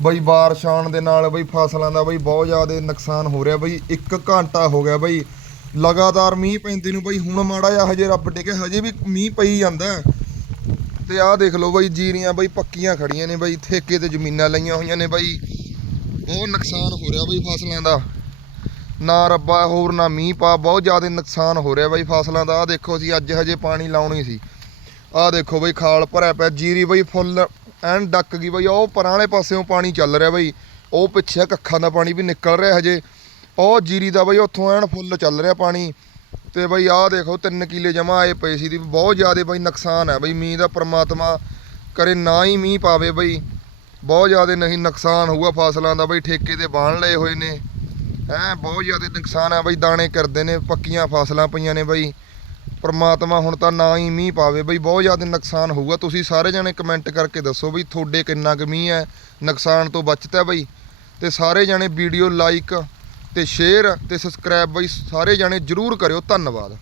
ਬਈ ਬਾਰਿਸ਼ ਆਉਣ ਦੇ ਨਾਲ ਬਈ ਫਸਲਾਂ ਦਾ ਬਈ ਬਹੁਤ ਜ਼ਿਆਦਾ ਨੁਕਸਾਨ ਹੋ ਰਿਹਾ ਬਈ 1 ਘੰਟਾ ਹੋ ਗਿਆ ਬਈ। ਲਗਾਤਾਰ ਮੀਂਹ ਪੈਂਦੇ ਨੂੰ ਬਈ, ਹੁਣ ਮਾੜਾ ਜਿਹਾ ਹਜੇ ਰੱਬ ਟਿਕੇ, ਹਜੇ ਵੀ ਮੀਂਹ ਪਈ ਜਾਂਦਾ। ਹੈ। ਤੇ ਆਹ ਦੇਖ ਲਓ ਬਈ, ਜੀਰੀਆਂ ਬਈ ਪੱਕੀਆਂ ਖੜੀਆਂ ਨੇ ਬਈ, ਠੇਕੇ ਤੇ ਜ਼ਮੀਨਾਂ ਲਈਆਂ ਹੋਈਆਂ ਨੇ ਬਈ। ਬਹੁਤ ਨੁਕਸਾਨ ਹੋ ਰਿਹਾ ਬਈ ਫਸਲਾਂ ਦਾ। ਨਾ ਰੱਬਾ ਹੋਰ ਨਾ ਮੀਂਹ ਪਾ, ਬਹੁਤ ਜ਼ਿਆਦਾ ਨੁਕਸਾਨ ਹੋ ਰਿਹਾ ਬਈ ਫਸਲਾਂ ਦਾ। ਆਹ ਦੇਖੋ ਅਸੀਂ ਅੱਜ ਹਜੇ ਪਾਣੀ ਲਾਉਣੀ ਸੀ। ਆਹ ਦੇਖੋ ਬਈ, ਖਾਲ ਭਰਿਆ ਪਿਆ, ਜੀਰੀ ਬਈ ਫੁੱਲ ਐਨ ਡੱਕ ਗਈ ਬਈ ਉਹ ਪਰਾਂ ਵਾਲੇ ਪਾਸਿਓਂ ਪਾਣੀ ਚੱਲ ਰਿਹਾ ਬਈ। ਉਹ ਪਿੱਛੇ ਕੱਖਾਂ ਦਾ ਪਾਣੀ ਵੀ ਨਿਕਲ ਰਿਹਾ ਹਜੇ। ਉਹ ਜੀਰੀ ਦਾ ਬਈ, ਉੱਥੋਂ ਐਨ ਫੁੱਲ ਚੱਲ ਰਿਹਾ ਪਾਣੀ। ਤੇ ਬਈ, ਆਹ ਦੇਖੋ 3 ਕਿੱਲੇ ਜਮਾ ਆਏ ਪਏ ਸੀ। ਦੀ ਬਹੁਤ ਜ਼ਿਆਦਾ ਬਈ ਨੁਕਸਾਨ ਹੈ ਬਈ, ਮੀਂਹ ਦਾ ਪ੍ਰਮਾਤਮਾ ਕਰੇ ਨਾ ਹੀ ਮੀਂਹ ਪਾਵੇ ਬਈ। ਬਹੁਤ ਜ਼ਿਆਦਾ ਨਹੀਂ ਨੁਕਸਾਨ ਹੋਊਗਾ ਫਸਲਾਂ ਦਾ ਬਈ, ਠੇਕੇ ਤੇ ਬਾਣ ਲਏ ਹੋਏ ਨੇ। ਹੈ, ਬਹੁਤ ਜ਼ਿਆਦਾ ਨੁਕਸਾਨ ਹੈ ਬਈ, ਦਾਣੇ ਕਰਦੇ ਨੇ, ਪੱਕੀਆਂ ਫਸਲਾਂ ਪਈਆਂ ਨੇ ਬਈ। ਪਰਮਾਤਮਾ ਹੁਣ ਤਾਂ ਨਾ ਹੀ ਮੀਂਹ ਪਾਵੇ। ਬਈ ਬਹੁਤ ਜ਼ਿਆਦਾ ਨੁਕਸਾਨ ਹੋਊਗਾ। ਤੁਸੀਂ ਸਾਰੇ ਜਣੇ ਕਮੈਂਟ ਕਰਕੇ ਦੱਸੋ ਬਈ ਤੁਹਾਡੇ ਕਿੰਨਾ ਕੁ ਮੀਂਹ ਹੈ। ਨੁਕਸਾਨ ਤੋਂ ਬਚਤਾ ਬਈ। ਤੇ ਸਾਰੇ ਜਣੇ ਵੀਡੀਓ ਲਾਈਕ ਤੇ ਸ਼ੇਅਰ ਤੇ ਸਬਸਕ੍ਰਾਈਬ ਬਈ। ਸਾਰੇ ਜਣੇ ਜਰੂਰ ਕਰਿਓ। ਧੰਨਵਾਦ।